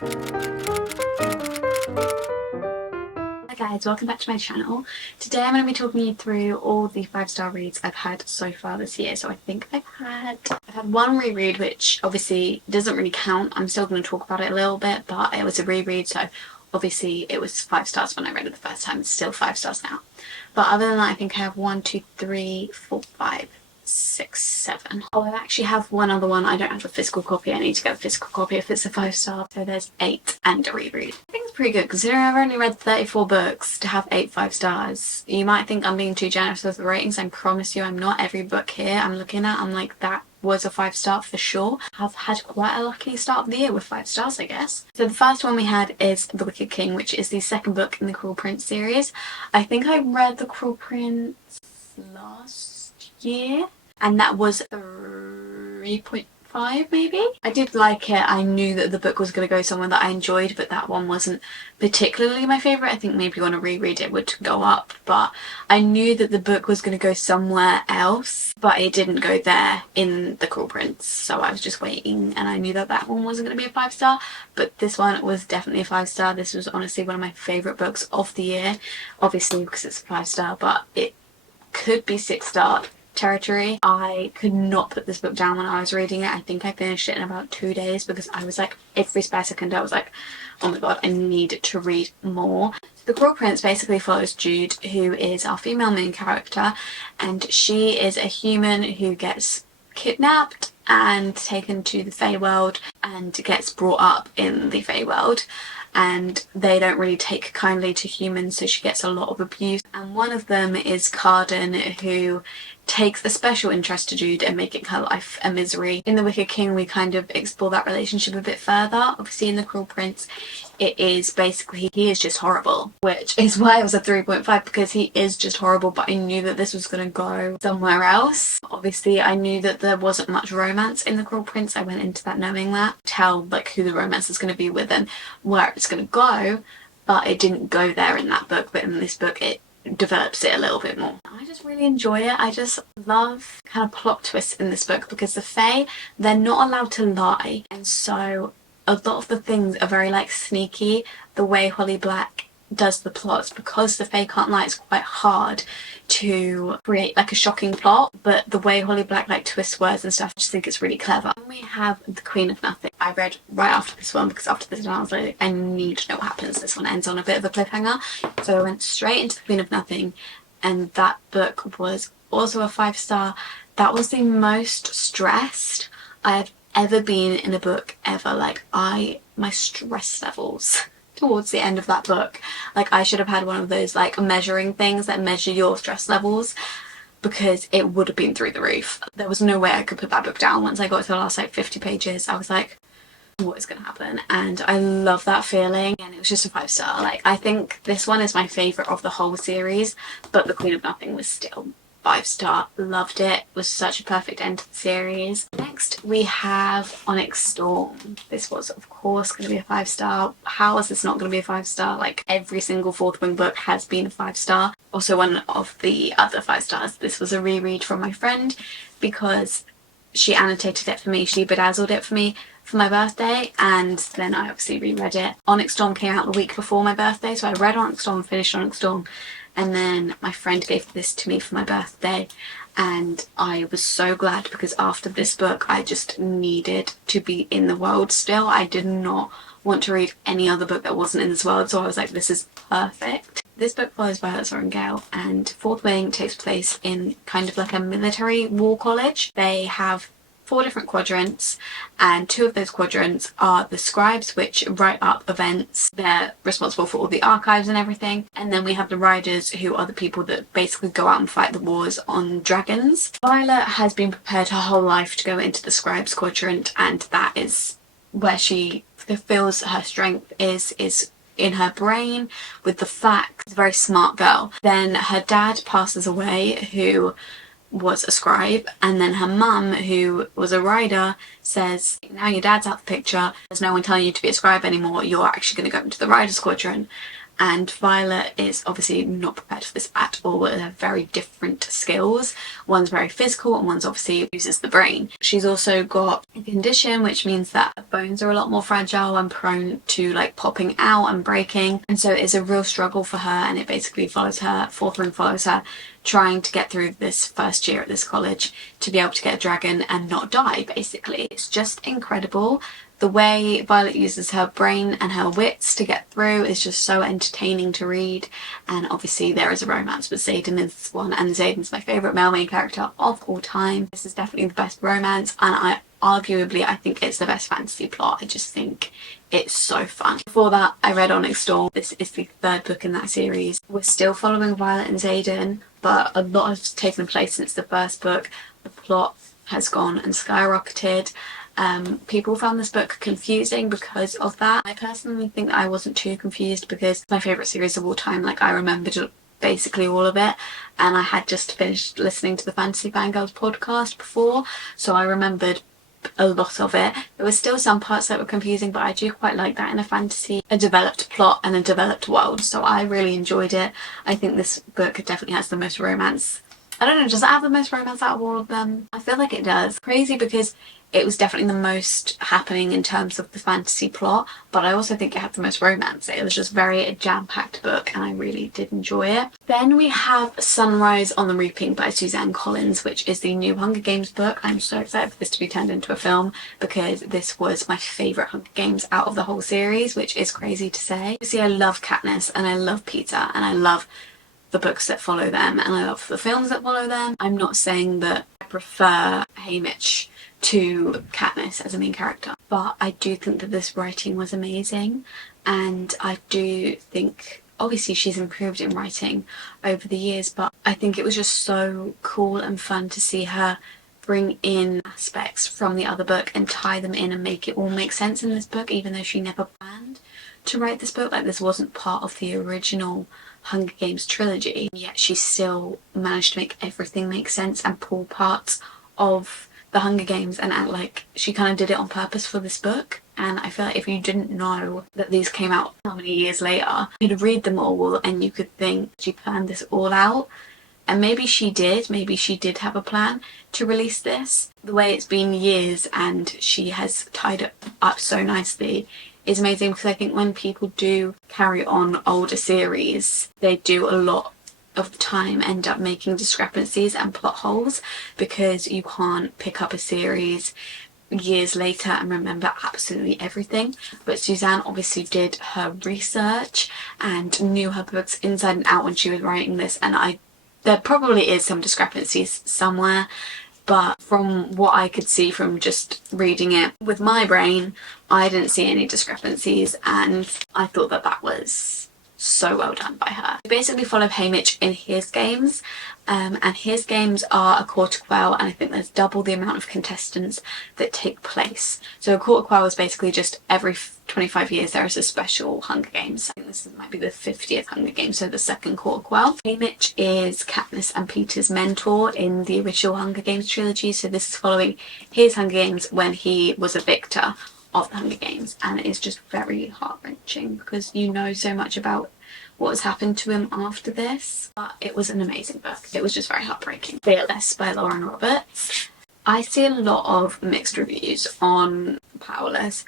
Hi guys, welcome back to my channel. Today I'm going to be talking you through all the 5-star reads I've had so far this year. So I think I've had one reread, which obviously doesn't really count. I'm still going to talk about it a little bit, but it was a reread, so obviously it was 5 stars when I read it the first time. It's still 5 stars now. But other than that, I think I have 1, 2, 3, 4, 5, 6, 7. Oh, I actually have one other one. I don't have a physical copy. I need to get a physical copy if it's a 5-star. So there's 8 and a reread. I think it's pretty good considering I've only read 34 books to have 8 5-stars. You might think I'm being too generous with the ratings. I promise you I'm not. Every book here I'm looking at, I'm like, that was a 5-star for sure. I've had quite a lucky start of the year with 5 stars, I guess. So the first one we had is The Wicked King, which is the second book in the Cruel Prince series. I think I read The Cruel Prince last year, and that was 3.5 maybe. I did like it. I knew that the book was going to go somewhere that I enjoyed, but that one wasn't particularly my favourite. I think maybe on a reread it would go up, but I knew that the book was going to go somewhere else, but it didn't go there in The Cruel Prince, so I was just waiting, and I knew that that one wasn't going to be a 5-star, but this one was definitely a 5-star. This was honestly one of my favourite books of the year, obviously because it's a 5-star, but it could be 6-star territory. I could not put this book down when I was reading it. I think I finished it in about 2 days because I was like, every spare second I was like, oh my god, I need to read more. The Cruel Prince basically follows Jude, who is our female main character, and she is a human who gets kidnapped and taken to the Feywild and gets brought up in the Feywild, and they don't really take kindly to humans, so she gets a lot of abuse. And one of them is Carden, who takes a special interest to Jude and making her life a misery. In The Wicked King we kind of explore that relationship a bit further. Obviously in The Cruel Prince it is basically, he is just horrible, which is why it was a 3.5, because he is just horrible, but I knew that this was going to go somewhere else. Obviously I knew that there wasn't much romance in The Cruel Prince. I went into that knowing that. Tell like who the romance is going to be with and where it's going to go, but it didn't go there in that book. But in this book it develops it a little bit more. I just really enjoy it. I just love kind of plot twists in this book because the Fae, they're not allowed to lie, and so a lot of the things are very like sneaky. The way Holly Black does the plots, because the Fae can't lie, it's quite hard to create like a shocking plot, but the way Holly Black like twists words and stuff, I just think it's really clever. Then we have The Queen of Nothing. I read right after this one because after this one I was like, I need to know what happens. This one ends on a bit of a cliffhanger, so I went straight into The Queen of Nothing, and that book was also a 5-star. That was the most stressed I have ever been in a book ever. Like my stress levels towards the end of that book, like I should have had one of those like measuring things that measure your stress levels, because it would have been through the roof. There was no way I could put that book down. Once I got to the last like 50 pages I was like, what is going to happen? And I love that feeling, and it was just a 5-star. Like I think this one is my favourite of the whole series, but The Queen of Nothing was still 5-star. Loved it. It was such a perfect end to the series. Next we have Onyx Storm. This was of course going to be a 5-star. How is this not going to be a 5-star? Like every single Fourth Wing book has been a 5-star. Also one of the other 5-stars. This was a reread from my friend because she annotated it for me. She bedazzled it for me for my birthday, and then I obviously reread it. Onyx Storm came out the week before my birthday, so I read Onyx Storm, finished Onyx Storm, and then my friend gave this to me for my birthday, and I was so glad because after this book I just needed to be in the world still. I did not want to read any other book that wasn't in this world, so I was like, this is perfect. This book follows Violet Sorrengail, and Fourth Wing takes place in kind of like a military war college. They have 4 different quadrants, and 2 of those quadrants are the scribes, which write up events. They're responsible for all the archives and everything. And then we have the riders, who are the people that basically go out and fight the wars on dragons. Violet has been prepared her whole life to go into the scribes quadrant, and that is where she feels her strength is in her brain with the facts. She's a very smart girl. Then her dad passes away, who was a scribe, and then her mum, who was a rider, says, now your dad's out the picture, there's no one telling you to be a scribe anymore, you're actually going to go into the rider squadron. and Violet is obviously not prepared for this at all. They have very different skills. One's very physical and one's obviously uses the brain. She's also got a condition which means that her bones are a lot more fragile and prone to like popping out and breaking, and so it's a real struggle for her, and it basically follows her trying to get through this first year at this college to be able to get a dragon and not die, basically. It's just incredible. The way Violet uses her brain and her wits to get through is just so entertaining to read, and obviously there is a romance with Xaden in this one, and Xaden's my favourite male main character of all time. This is definitely the best romance, and I think it's the best fantasy plot. I just think it's so fun. Before that, I read Onyx Storm. This is the third book in that series. We're still following Violet and Xaden, but a lot has taken place since the first book. The plot has gone and skyrocketed. People found this book confusing because of that. I personally think that I wasn't too confused because it's my favourite series of all time. Like, I remembered basically all of it, and I had just finished listening to the Fantasy Fangirls podcast before, so I remembered a lot of it. There were still some parts that were confusing, but I do quite like that in a fantasy, a developed plot and a developed world, so I really enjoyed it. I think this book definitely has the most romance. I don't know, does it have the most romance out of all of them? I feel like it does. Crazy because it was definitely the most happening in terms of the fantasy plot, but I also think it had the most romance. It was just a jam-packed book, and I really did enjoy it. Then we have Sunrise on the Reaping by Suzanne Collins, which is the new Hunger Games book. I'm so excited for this to be turned into a film because this was my favourite Hunger Games out of the whole series, which is crazy to say. See, I love Katniss and I love Peeta and I love the books that follow them and I love the films that follow them. I'm not saying that I prefer Haymitch to Katniss as a main character, but I do think that this writing was amazing, and I do think obviously she's improved in writing over the years, but I think it was just so cool and fun to see her bring in aspects from the other book and tie them in and make it all make sense in this book, even though she never planned to write this book. Like, this wasn't part of the original Hunger Games trilogy, yet she still managed to make everything make sense and pull parts of the Hunger Games and act like she kind of did it on purpose for this book. And I feel like if you didn't know that these came out how many years later, you'd read them all and you could think she planned this all out. And maybe she did have a plan to release this. The way it's been years and she has tied it up so nicely is amazing, because I think when people do carry on older series, they do a lot of the time end up making discrepancies and plot holes, because you can't pick up a series years later and remember absolutely everything. But Suzanne obviously did her research and knew her books inside and out when she was writing this, and there probably is some discrepancies somewhere, but from what I could see from just reading it with my brain, I didn't see any discrepancies, and I thought that that was so well done by her. We basically follow Haymitch in his games, and his games are a quarter quell, and I think there's double the amount of contestants that take place. So a quarter quell is basically just every 25 years there is a special Hunger Games. I think this might be the 50th Hunger Games, so the second quarter quell. Haymitch is Katniss and Peeta's mentor in the original Hunger Games trilogy, so this is following his Hunger Games when he was a victor of the Hunger Games, and it is just very heart-wrenching because you know so much about what has happened to him after this. But it was an amazing book. It was just very heartbreaking. Fearless by Lauren Roberts. I see a lot of mixed reviews on Powerless.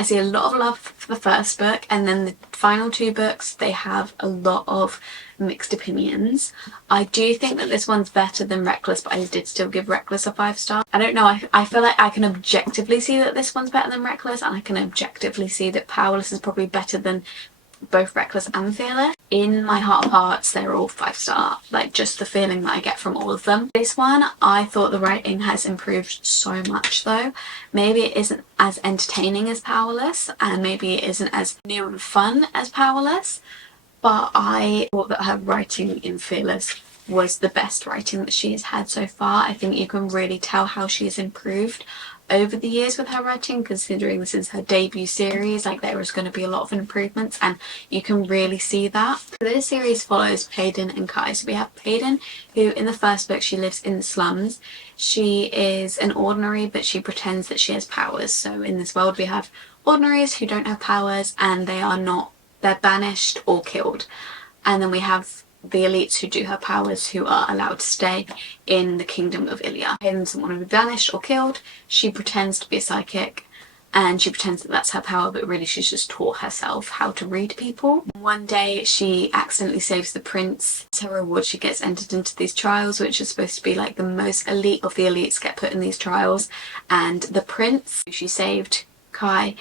I see a lot of love for the first book, and then the final two books, they have a lot of mixed opinions. I do think that this one's better than Reckless, but I did still give Reckless a 5-star. I don't know, I feel like I can objectively see that this one's better than Reckless, and I can objectively see that Powerless is probably better than both Reckless and Fearless. In my heart of hearts, they're all 5-star, like just the feeling that I get from all of them. This one, I thought the writing has improved so much though. Maybe it isn't as entertaining as Powerless, and maybe it isn't as new and fun as Powerless, but I thought that her writing in Fearless was the best writing that she has had so far. I think you can really tell how she has improved over the years with her writing, considering this is her debut series. Like, there is going to be a lot of improvements, and you can really see that. This series follows Payden and Kai. So we have Payden, who in the first book, she lives in the slums. She is an ordinary, but she pretends that she has powers. So in this world we have ordinaries who don't have powers, and they are not they're banished or killed. And then we have the elites who do have powers who are allowed to stay in the kingdom of Ilia. Hayden doesn't want to be banished or killed. She pretends to be a psychic and she pretends that that's her power, but really she's just taught herself how to read people. One day she accidentally saves the prince. As her reward, she gets entered into these trials, which are supposed to be like the most elite of the elites get put in these trials, and the prince who she saved, Kai,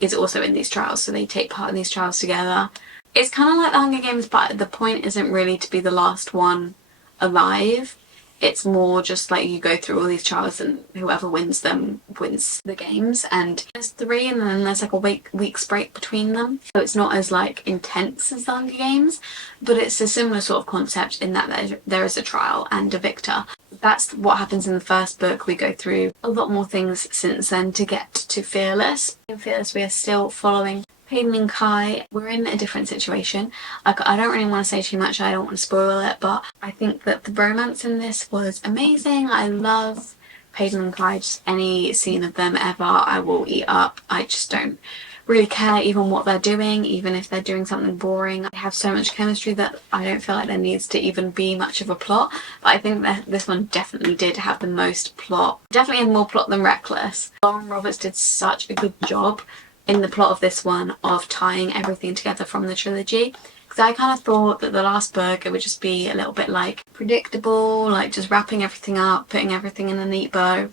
is also in these trials, so they take part in these trials together. It's kind of like the Hunger Games, but the point isn't really to be the last one alive. It's more just like you go through all these trials and whoever wins them wins the games. And there's 3 and then there's like a week's break between them. So it's not as like intense as the Hunger Games, but it's a similar sort of concept in that there is a trial and a victor. That's what happens in the first book. We go through a lot more things since then to get to Fearless. In Fearless we are still following Hayden and Kai. We're in a different situation. I don't really want to say too much, I don't want to spoil it, but I think that the romance in this was amazing. I love Hayden and Kai, just any scene of them ever I will eat up. I just don't really care even what they're doing, even if they're doing something boring. They have so much chemistry that I don't feel like there needs to even be much of a plot, but I think that this one definitely did have the most plot. Definitely had more plot than Reckless. Lauren Roberts did such a good job in the plot of this one of tying everything together from the trilogy, because I kind of thought that the last book it would just be a little bit like predictable, like just wrapping everything up, putting everything in a neat bow,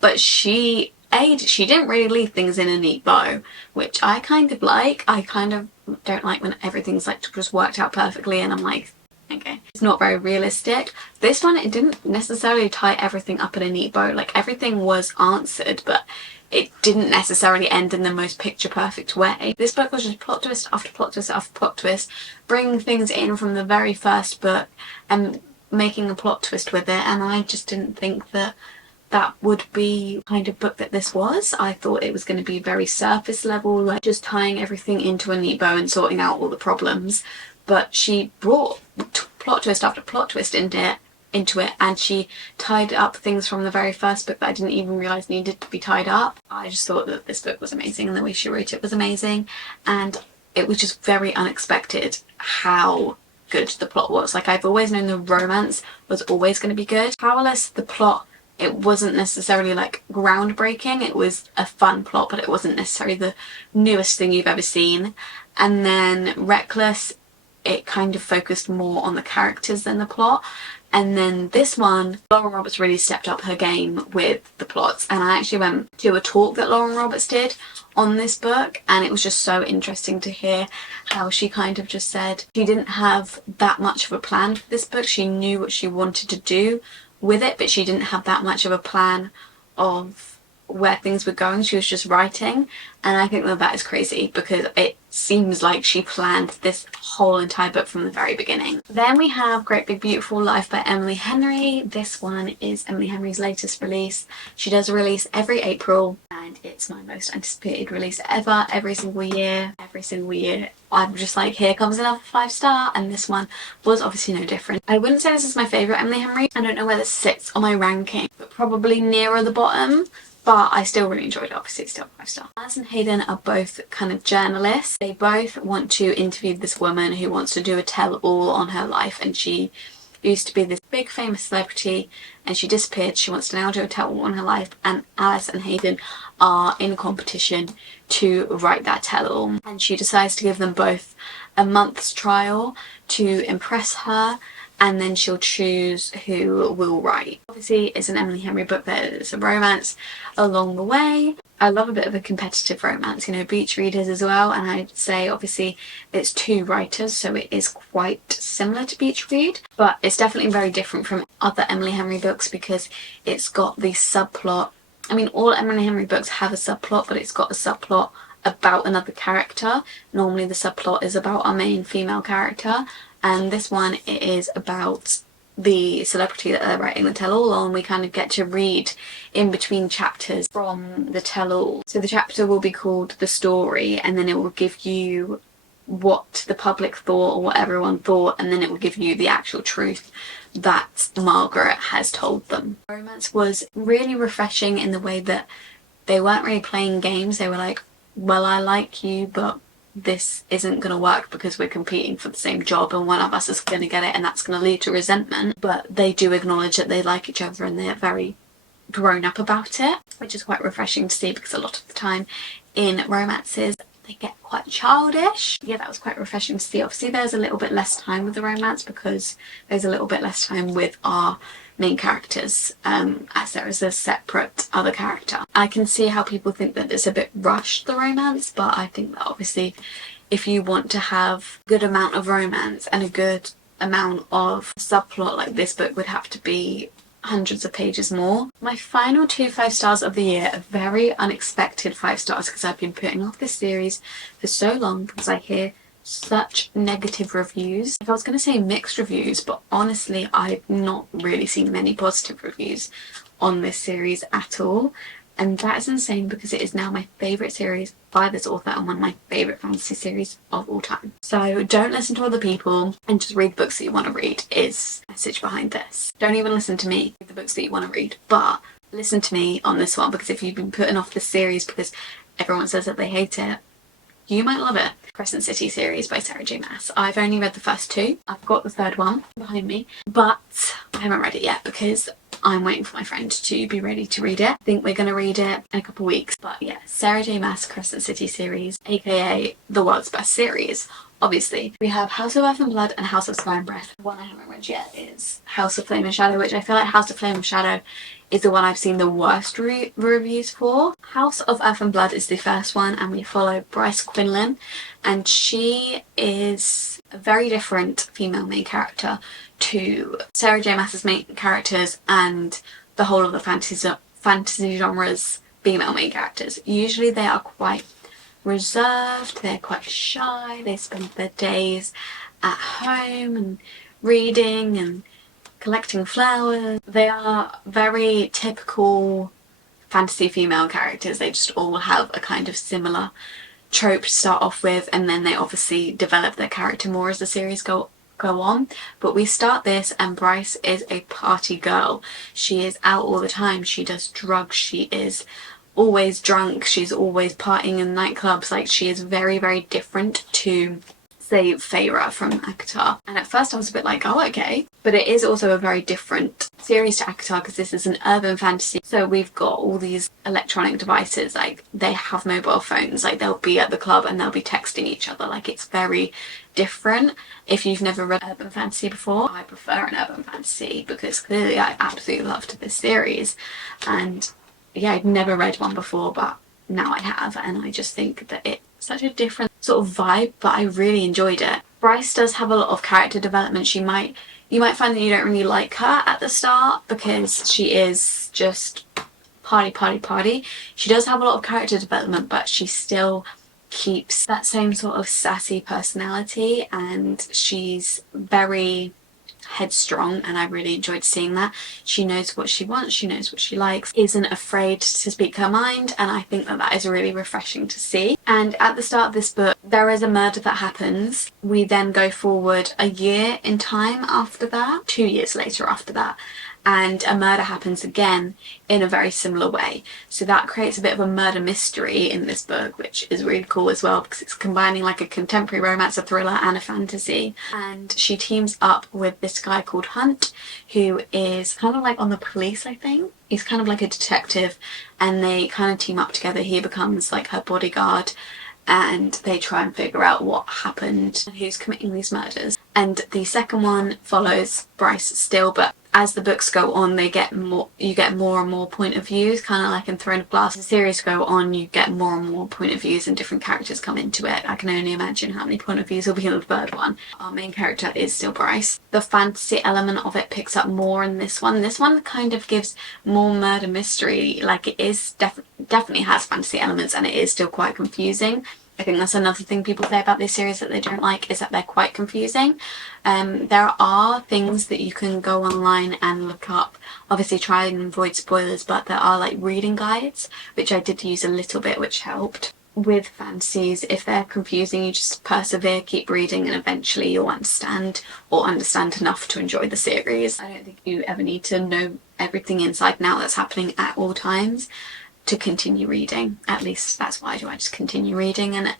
but she didn't really leave things in a neat bow, which I kind of like. I kind of don't like when everything's like just worked out perfectly and I'm like, okay, it's not very realistic. This one, it didn't necessarily tie everything up in a neat bow. Like everything was answered, but it didn't necessarily end in the most picture perfect way. This book was just plot twist after plot twist after plot twist, bringing things in from the very first book and making a plot twist with it, and I just didn't think that that would be the kind of book that this was. I thought it was going to be very surface level, like just tying everything into a neat bow and sorting out all the problems, but she brought plot twist after plot twist into it, and she tied up things from the very first book that I didn't even realise needed to be tied up. I just thought that this book was amazing and the way she wrote it was amazing, and it was just very unexpected how good the plot was. Like, I've always known the romance was always going to be good. Powerless, the plot, it wasn't necessarily like groundbreaking. It was a fun plot, but it wasn't necessarily the newest thing you've ever seen. And then Reckless, it kind of focused more on the characters than the plot. And then this one, Lauren Roberts really stepped up her game with the plots, and I actually went to a talk that Lauren Roberts did on this book, and it was just so interesting to hear how she kind of just said she didn't have that much of a plan for this book. She knew what she wanted to do with it, but she didn't have that much of a plan of where things were going. She was just writing, and I think that that is crazy because it seems like she planned this whole entire book from the very beginning. Then we have Great Big Beautiful Life by Emily Henry. This one is Emily Henry's latest release. She does a release every April, and it's my most anticipated release ever. Every single year I'm just like, here comes another 5-star, and this one was obviously no different. I wouldn't say this is my favourite Emily Henry. I don't know where this sits on my ranking, but probably nearer the bottom. But I still really enjoyed it, obviously it's still 5-star. Maas and Hayden are both kind of journalists. They both want to interview this woman who wants to do a tell-all on her life, and she used to be this big famous celebrity and she disappeared. She wants to now do a tell-all on her life, and Alice and Hayden are in competition to write that tell-all. And she decides to give them both a month's trial to impress her, and then she'll choose who will write. Obviously it's an Emily Henry book, there's a romance along the way. I love a bit of a competitive romance, you know, beach readers as well, and I'd say obviously it's 2 writers, so it is quite similar to Beach Read, but it's definitely very different from other Emily Henry books because it's got the subplot. I mean, all Emily Henry books have a subplot, but it's got a subplot about another character. Normally the subplot is about our main female character, and this one it is about the celebrity that they're writing the tell-all on. We kind of get to read in between chapters from the tell-all. So the chapter will be called The Story, and then it will give you what the public thought or what everyone thought, and then it will give you the actual truth that Margaret has told them. Romance was really refreshing in the way that they weren't really playing games. They were like, well, I like you, but this isn't going to work because we're competing for the same job and one of us is going to get it and that's going to lead to resentment. But they do acknowledge that they like each other and they're very grown up about it, which is quite refreshing to see, because a lot of the time in romances they get quite childish. Yeah, that was quite refreshing to see. Obviously there's a little bit less time with the romance because there's a little bit less time with our main characters, as there is a separate other character. I can see how people think that it's a bit rushed, the romance, but I think that obviously if you want to have a good amount of romance and a good amount of subplot, like, this book would have to be hundreds of pages more. My final 2 5-stars of the year are very unexpected 5 stars, because I've been putting off this series for so long because I hear such negative reviews. Like, I was going to say mixed reviews, but honestly I've not really seen many positive reviews on this series at all, and that is insane because it is now my favourite series by this author and one of my favourite fantasy series of all time. So don't listen to other people and just read the books that you want to read is the message behind this. Don't even listen to me, read the books that you want to read, but listen to me on this one, because if you've been putting off this series because everyone says that they hate it, you might love it. Crescent City series by Sarah J Maas. I've only read the first 2. I've got the 3rd one behind me, but I haven't read it yet because I'm waiting for my friend to be ready to read it. I think we're going to read it in a couple of weeks. But yeah, Sarah J Maas Crescent City series, aka the world's best series. Obviously, we have House of Earth and Blood and House of Sky and Breath. The one I haven't read yet is House of Flame and Shadow, which I feel like House of Flame and Shadow is the one I've seen the worst reviews for. House of Earth and Blood is the first one, and we follow Bryce Quinlan, and she is a very different female main character to Sarah J Maas's main characters and the whole of the fantasy genre's female main characters. Usually they are quite reserved, they're quite shy, they spend their days at home and reading and collecting flowers. They are very typical fantasy female characters. They just all have a kind of similar trope to start off with, and then they obviously develop their character more as the series go on. But we start this and Bryce is a party girl. She is out all the time, she does drugs, she is always drunk, she's always partying in nightclubs. Like, she is very, very different to, say, Feyre from ACOTAR. And at first I was a bit like, oh, okay. But it is also a very different series to ACOTAR because this is an urban fantasy. So we've got all these electronic devices, like they have mobile phones, like they'll be at the club and they'll be texting each other. Like, it's very different. If you've never read urban fantasy before, I prefer an urban fantasy because clearly I absolutely loved this series. And yeah, I'd never read one before, but now I have, and I just think that it's such a different sort of vibe, but I really enjoyed it. Bryce does have a lot of character development. You might find that you don't really like her at the start because she is just party. She does have a lot of character development, but she still keeps that same sort of sassy personality, and she's very headstrong, and I really enjoyed seeing that. She knows what she wants, she knows what she likes, isn't afraid to speak her mind, and I think that that is really refreshing to see. And at the start of this book there is a murder that happens. We then go forward a year in time after that, 2 years later after that, and a murder happens again in a very similar way. So that creates a bit of a murder mystery in this book, which is really cool as well because it's combining like a contemporary romance, a thriller and a fantasy. And she teams up with this guy called Hunt, who is kind of like on the police, I think. He's kind of like a detective, and they kind of team up together. He becomes like her bodyguard, and they try and figure out what happened and who's committing these murders. And the second one follows Bryce still, but as the books go on, you get more and more point of views, kind of like in Throne of Glass. As the series go on, you get more and more point of views and different characters come into it. I can only imagine how many point of views will be in the third one. Our main character is still Bryce. The fantasy element of it picks up more in this one. This one kind of gives more murder mystery. Like, it is definitely has fantasy elements, and it is still quite confusing. I think that's another thing people say about this series that they don't like, is that they're quite confusing. There are things that you can go online and look up, obviously try and avoid spoilers, but there are like reading guides, which I did use a little bit, which helped. With fantasies, if they're confusing, you just persevere, keep reading, and eventually you'll understand, or understand enough to enjoy the series. I don't think you ever need to know everything inside and out that's happening at all times to continue reading. At least that's why I do. I just continue reading, and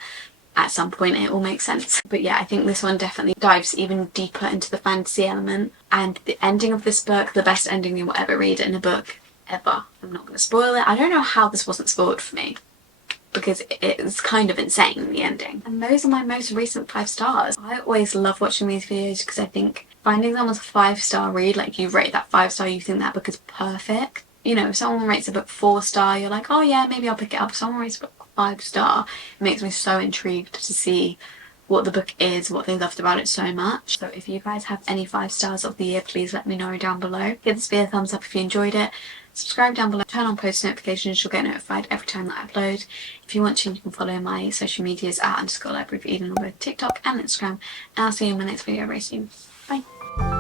at some point it all makes sense. But yeah, I think this one definitely dives even deeper into the fantasy element. And the ending of this book, the best ending you will ever read in a book ever. I'm not going to spoil it. I don't know how this wasn't spoiled for me, because it's kind of insane, the ending. And those are my most recent 5 stars. I always love watching these videos because I think finding someone's 5-star read, like you rate that 5-star, you think that book is perfect. You know, if someone rates a book 4-star, you're like, oh yeah, maybe I'll pick it up. If someone rates a book 5-star, it makes me so intrigued to see what the book is, what they loved about it so much. So if you guys have any 5 stars of the year, please let me know down below. Give this video a thumbs up if you enjoyed it. Subscribe down below, turn on post notifications, you'll get notified every time that I upload. If you want to, you can follow my social medias at _libraryofeden on both TikTok and Instagram. And I'll see you in my next video very soon. Bye!